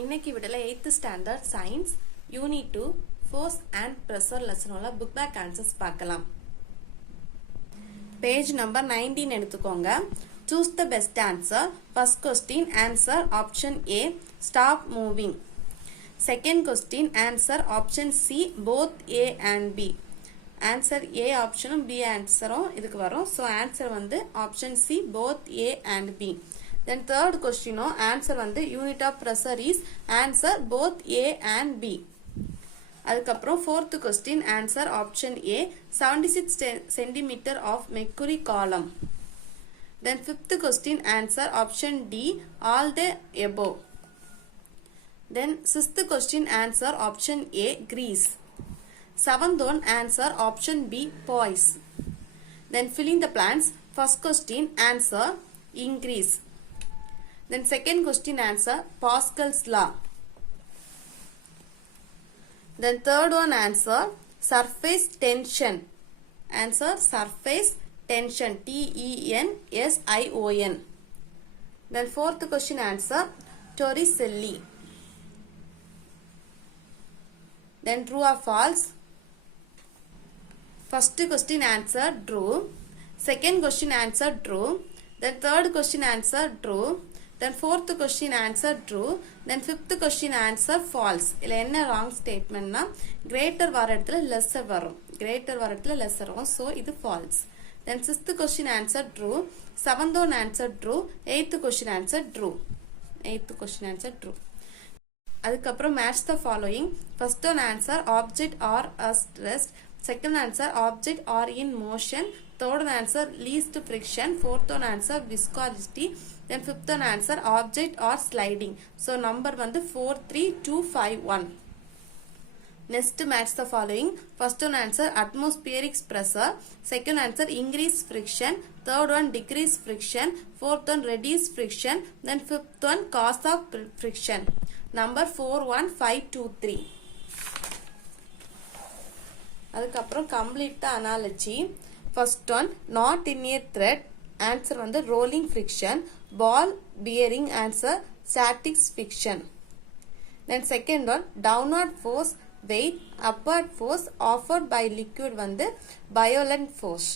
இன்னைக்கு விடல 8th standard science unit 2 force and pressure லெசனோட புக் பேக் ஆன்சர்ஸ் பார்க்கலாம். பேஜ் நம்பர் 19 எடுத்துக்கோங்க. Choose the best answer. First question answer option A stop moving. Second question answer option C both A and B. Answer A ஆப்ஷனும் B ஆன்சரும் இதுக்கு வரும். So answer வந்து option C both A and B. Then third question answer வந்து unit of pressure is answer both A and B. அதுக்கப்புறம் fourth question answer option A 76 cm of mercury column. Then fifth question answer option D all the above. Then sixth question answer option A grease. Seventh one answer option B poise. Then filling the blanks. First question answer increase. Then second question answer Pascal's law. Then third one answer surface tension. Answer surface tension TENSION. Then fourth question answer Torricelli. Then true or false. First question answer true. Second question answer true. Then third question answer true. Then fourth question answer true. Then fifth question answer false. இல்ல என்ன wrong statement னா greater வர இடத்துல lesser வரும். Greater வர இடத்துல lesser வரும். So இது false. Then sixth question answer true. Seventh one answer true. Eighth question answer true. Eighth question answer true. அதுக்கப்புறம் match the following. First one answer object or at rest. Second answer object or in motion. Third one answer least friction. Fourth one answer viscosity. Then fifth one answer object or sliding. So number வந்து 43251. Next match the following. First one answer atmospheric pressure. Second answer increase friction. Third one decrease friction. Fourth one reduce friction. Then fifth one cause of friction. Number 41523. அதுக்கப்புறம் complete the analogy. First one not in a thread. Answer வந்து rolling friction. Ball bearing answer static friction. Then second one downward force weight upward force offered by liquid வந்து violent force.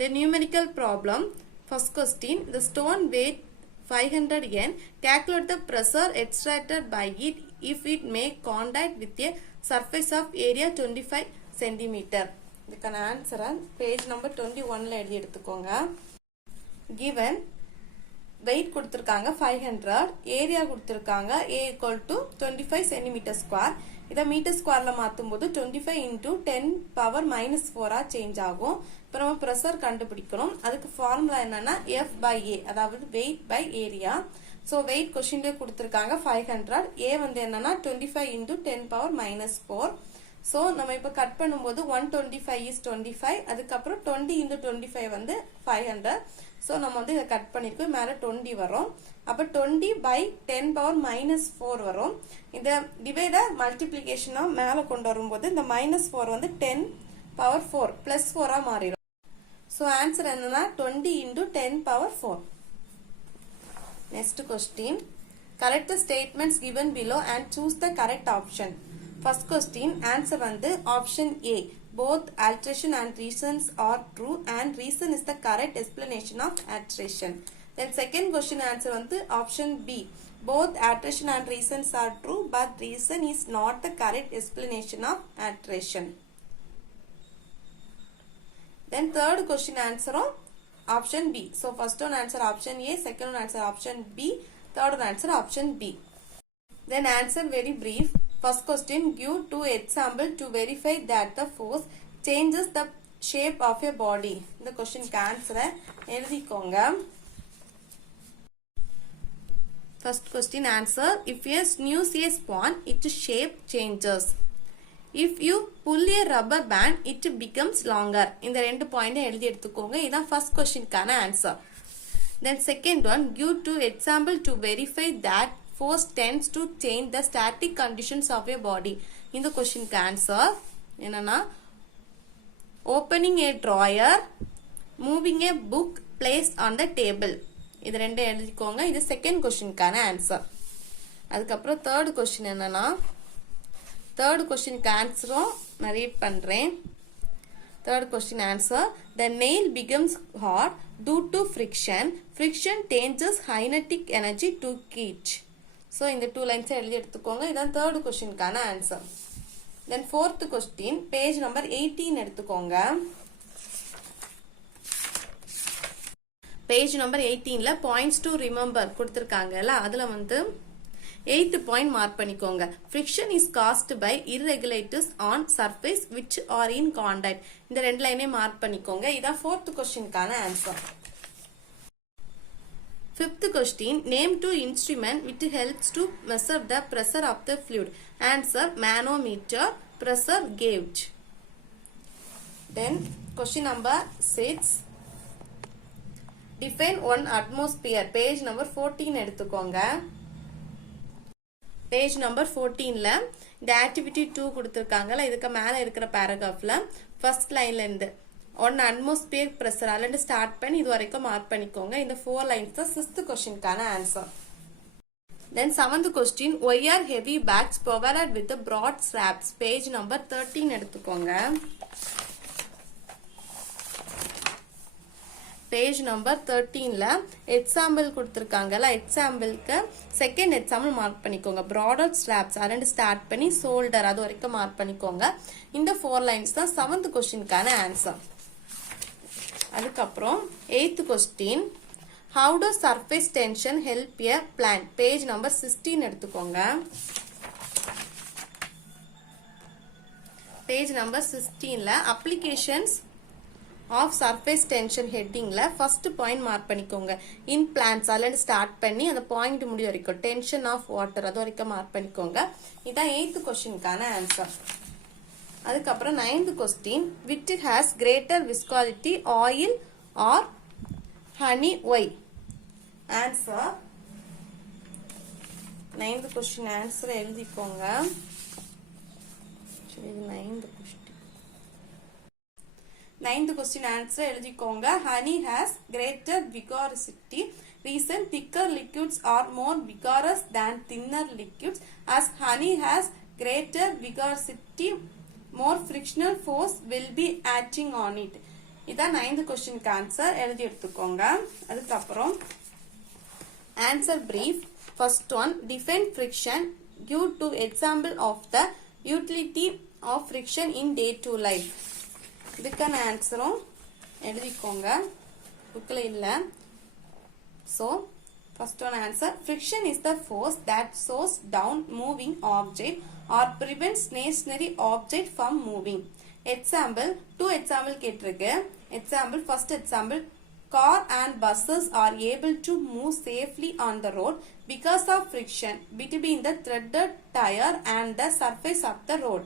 The numerical problem. First question the stone weight 500 N. Calculate the pressure extracted by it if it make contact with a surface of area 25 cm. இதுக்கான ஆன்சரை page number 21ல எழுதி எடுத்துக்கோங்க. given weight கொடுத்திருக்காங்க 500, area கொடுத்திருக்காங்க A equal to 25 cm square. இதை metre ஸ்கொயர்ல மாத்தும் போது 25 into 10 power minus 4 change ஆகும். இப்போ நம்ம ப்ரெஷர் கண்டுபிடிக்கணும். அதுக்கு ஃபார்முலா என்னன்னா F by A, அதாவது weight by area. So weight கொஸ்டின்ல கொடுத்திருக்காங்க 500. A வந்து என்னன்னா 25 into 10 power minus 4. ஸோ நம்ம இப்போ கட் பண்ணும்போது 125 is 25. அதுக்கப்புறம் 20 into 25 வந்து 500. ஸோ நம்ம வந்து இதை கட் பண்ணிருக்கோம். மேலே 20 வரும். அப்போ 20 by 10 power minus 4 வரும். இந்த டிவைட மல்டிப்ளிகேஷனா மேலே கொண்டு வரும்போது இந்த minus 4 வந்து 10 power 4 plus 4 மாறிடும். ஸோ ஆன்சர் என்னன்னா 20 into 10 power 4. Next question. Correct the statements given below and choose the correct option. First question answer வந்து option A. Both alteration and reasons are true and reason is the correct explanation of alteration. Then second question answer வந்து option B. Both alteration and reasons are true but reason is not the correct explanation of alteration. Then third question answer option B. So first one answer option A, second one answer option B, third one answer option B. Then answer very brief. First question give two example to verify that the force changes the shape of a body. இந்த கொஸ்டினுக்கு ஆன்சரை எழுதிக்கோங்க. First question answer if you snooze a swan its shape changes. If you pull a rubber band it becomes longer. இந்த ரெண்டு point எழுதி எடுத்துக்கோங்க. இதான் first கொஸ்டினுக்கான answer. Then second one give two example to verify that force tends to change the static conditions of a body. இந்த கொஸ்டினுக்கு answer என்னன்னா opening a drawer, moving a book placed on the table. இது ரெண்டே எழுதிக்கோங்க. இது second கொஸ்டினுக்கான answer. அதுக்கப்புறம் third question என்னன்னா, third கொஸ்டினுக்கு ஆன்சரும் நான் ரீட் பண்றேன். Third question answer. The nail becomes hard due to friction. Friction changes kinetic energy to gauge. So, இந்த 2 lines எழுதி எடுத்துக்கோங்க. இதான் third questionக்கான answer. Then fourth question, page number 18 எடுத்துக்கோங்க. Page number 18ல points to remember கொடுத்திருக்காங்கல்ல, அதுல வந்து 8th point mark பண்ணிக்கோங்க. Friction is caused by irregularities on surface which are in contact. இந்த ரெண்டு லைனே மார்க் பண்ணிக்கோங்க. இதான் 4th questionக்கான answer. 5th question, name two instrument which helps to measure the pressure of the fluid. Answer, manometer, pressure gauge. Then question number 6, define one atmosphere. Page number 14 எடுத்துக்கோங்க. Page number 14ல இந்த activity 2 கொடுத்துருக்காங்கல்ல, இதுக்கு மேலே இருக்கிற பேராகிராஃப்ல first லைன்ல இருந்து 1 atmosphere pressure அதுலேருந்து start பண்ணி இது வரைக்கும் மார்க் பண்ணிக்கோங்க. இந்த 4 லைன்ஸ் தான் 6th கொஸ்டினுக்கான answer. Then 7th question, why are heavy bags provided with broad straps. Page number 13 எடுத்துக்கோங்க. பேஜ் நம்பர் 13ல எக்ஸாம்பிள் கொடுத்துருக்காங்கல்ல, எக்ஸாம்பிளுக்கு செகண்ட் எக்ஸாம்பிள் மார்க் பண்ணிக்கோங்க. ப்ராடர் ஸ்ட்ராப்ஸ் அதுலேருந்து ஸ்டார்ட் பண்ணி ஷோல்டர் அது வரைக்கும் மார்க் பண்ணிக்கோங்க. இந்த 4 லைன்ஸ் தான் 7th கொஸ்டினுக்கான ஆன்சர். அதுக்கப்புறம் 8th question, how does surface tension help a plant. Page number 16 எடுத்துக்கோங்க. பேஜ் நம்பர் 16ல அப்ளிகேஷன்ஸ் ஆஃப் சர்ஃபேஸ் டென்ஷன் ஹெட்டிங்ல ஃபர்ஸ்ட் பாயிண்ட் மார்க் பண்ணிக்கோங்க. இன் பிளான்ஸ் அதுல ஸ்டார்ட் பண்ணி அந்த பாயிண்ட் முடிய வரைக்கும் டென்ஷன் ஆஃப் வாட்டர் அது வரைக்கும் மார்க் பண்ணிக்கோங்க. இதான் 8th கொஸ்டினுக்கான ஆன்சர். அதுக்கப்புறம் 9th question, which has greater viscosity, oil or honey, why. Answer 9th question answer எழுதிக்கோங்க. 9th question answer எழுதிக்கோங்க. Honey has greater viscosity. Reason, thicker liquids are more vigorous than thinner liquids. As honey has greater viscosity, more frictional force will be acting on it. இதான் 9th question answer எழுதி எடுத்துக்கோங்க. அதுக்கப்புறம் answer brief. First one, define friction. Give two example of the utility of friction in day-to life. இதுக்கான ஆன்சரும் எழுதிக்கோங்க, புக்கில் இல்லை. So first one answer, friction is the force that சோஸ் down moving object or prevent stationary object from moving. Example 2 example கேட்டிருக்கு. Example first example, car and buses are able to move safely on the road because of friction between the threaded tire and the surface of the road.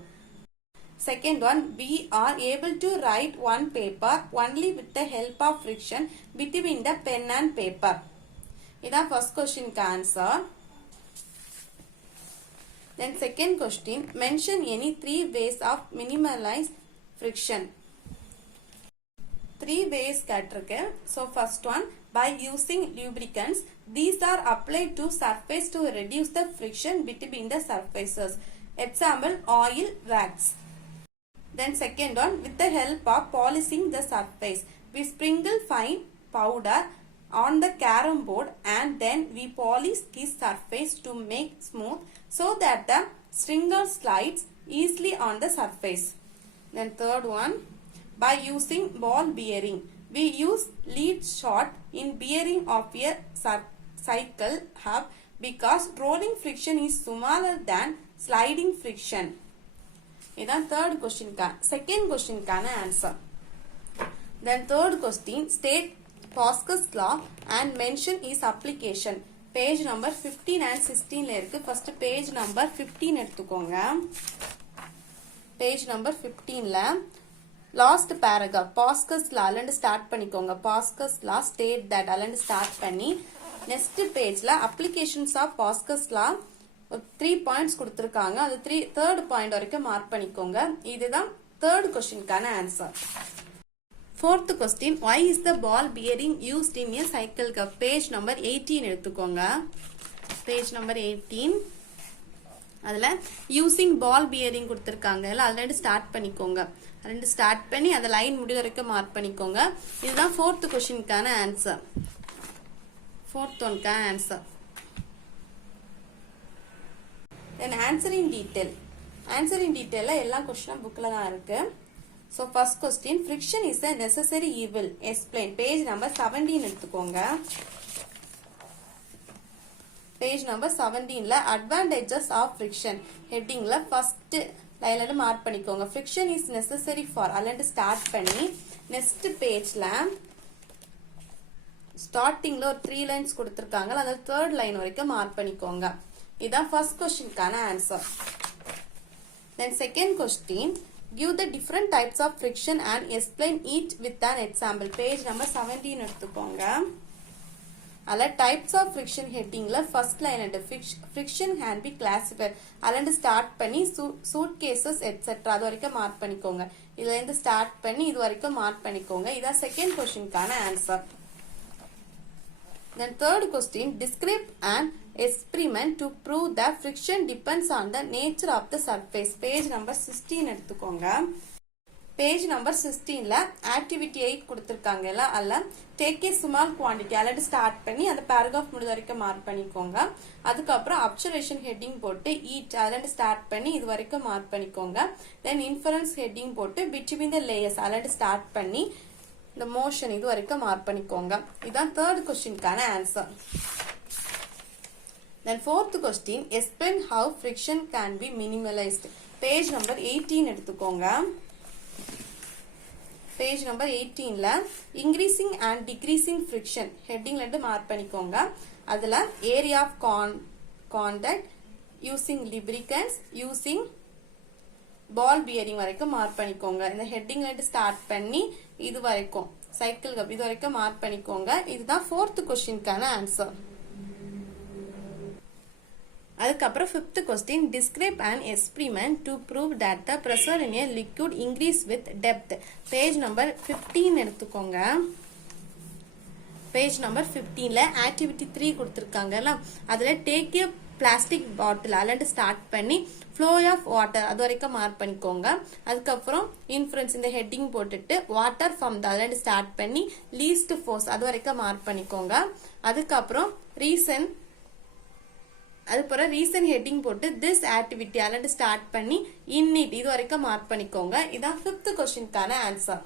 Second one, we are able to write one paper only with the help of friction between the pen and paper. இதான் first question க்கு answer. Then second question, mention any 3 ways of minimize friction. 3 ways கேட்டிருக்கு. So first one, by using lubricants. These are applied to surface to reduce the friction between the surfaces. Example, oil, wax. Then second one, with the help of polishing the surface. We sprinkle fine powder on the carom board and then we polish this surface to make smooth so that the stringer slides easily on the surface. Then third one, by using ball bearing. We use lead shot in bearing of a cycle hub because rolling friction is smaller than sliding friction. இதான் third கொஸ்டின்கா second கொஸ்டின்கான answer. Then third question, state Pascal's law and mention is application. Page number 15 and 16ல இருக்கு. First page number 15 எடுத்துக்கோங்க. Page number 15ல last paragraph Pascal's லால இருந்து start பண்ணிக்கோங்க. பாஸ்கல்ஸ் லா ஸ்டேட் தட் அதுல இருந்து ஸ்டார்ட் பண்ணி நெக்ஸ்ட் பேஜ்ல applications of Pascal's law 3 points கொடுத்திருக்காங்க. அது தேர்ட் பாயிண்ட் வரைக்கும் மார்க் பண்ணிக்கோங்க. இதுதான் தேர்ட் கொஸ்டினுக்கான answer. fourth question, why is the ball bearing used in a cycle cup? Page number 18 எடுத்துக்கோங்க. Page number 18. அதில் using ball bearing கொடுத்துருக்காங்க. அதில் ரெண்டு ஸ்டார்ட் பண்ணிக்கோங்க. ரெண்டு ஸ்டார்ட் பண்ணி அந்த லைன் முடிவு வரைக்கும் மார்க் பண்ணிக்கோங்க. இதுதான் fourth questionக்கான ஆன்சர். Fourth oneக்கான answer. Then answer in detail. Answer in detail எல்லா கொஸ்டினும் புக்ல தான் இருக்கு. So first question, friction is a necessary evil. Explain. Page number 17 எடுத்துக்கோங்க. Page number 17 ல advantages of friction heading ல first லைன்ல மார்க் பண்ணிக்கோங்க. Friction is necessary for அல்லது ஸ்டார்ட் பண்ணி next pageல ஸ்டார்டிங்ல ஒரு 3 லைன்ஸ் கொடுத்திருக்காங்க. அந்த third லைன் வரைக்கும் மார்க் பண்ணிக்கோங்க. இதான் first questionக்கான answer. Then second question, give the different types of friction and explain each with an example. Page number 17 எடுத்துக்கோங்க. அல்ல types of friction headingல first line and friction can be classified. அல்ல start பண்ணி suitcases etc. அது வரைக்கும் mark பண்ணிக்கோங்க. இதுல இருந்து start பண்ணி இது வரைக்கும் மார்க் பண்ணிக்கோங்க. இதான் செகண்ட் கொஸ்டின்கான answer. Then third question, describe an experiment to prove that friction depends on the nature of the surface. Page number 16 எடுத்துக்கோங்க. Page number 16 ல activity 8 கொடுத்திருக்காங்கல, அல்ல take a small quantity அல்லது ஸ்டார்ட் பண்ணி அந்த paragraph முடிவு வரைக்கும் மார்க் பண்ணிக்கோங்க. அதுக்கப்புறம் observation heading போட்டு each அல்லது ஸ்டார்ட் பண்ணி இது வரைக்கும் மார்க் பண்ணிக்கோங்க. Then inference heading போட்டு between the layers அல்லது ஸ்டார்ட் பண்ணி இந்த மோஷன் இது வரைக்கும் மார்க் பண்ணிக்கோங்க. இதான் third questionக்கான answer. Then fourth question, explain how friction can be minimalized. Page number 18 எடுத்துக்கோங்க. Page number 18 ல increasing and decreasing friction heading ல மார்க் பண்ணிக்கோங்க. அதுல area of contact, using lubricants, using ball bearing வரைக்கும் மார்க் பண்ணிக்கோங்க. இந்த ஹெட்டிங்ல இருந்து ஸ்டார்ட் பண்ணி இது வரைக்கும் சைக்கிள் கப் இது வரைக்கும் மார்க் பண்ணிக்கோங்க. இதுதான் fourth questionக்கான ஆன்சர். அதுக்கப்புறம் fifth question, describe an experiment to prove that the pressure in a liquid increase with depth. Page number 15 எடுத்துக்கோங்க. Page number 15 ல activity 3 கொடுத்திருக்காங்கல, அதுல take a plastic bottle அல்லது ஸ்டார்ட் பண்ணி flow of water அது வரைக்கும் mark பண்ணிக்கோங்க. அதுக்கப்புறம் inference இந்த ஹெட்டிங் போட்டுட்டு water from the அல்லது ஸ்டார்ட் பண்ணி least force அது வரைக்கும் மார்க் பண்ணிக்கோங்க. அதுக்கப்புறம் ரீசன் ஹெட்டிங் போட்டு this activity அல்லது ஸ்டார்ட் பண்ணி in it இது வரைக்கும் மார்க் பண்ணிக்கோங்க. இதான் 5th questionக்கான ஆன்சர்.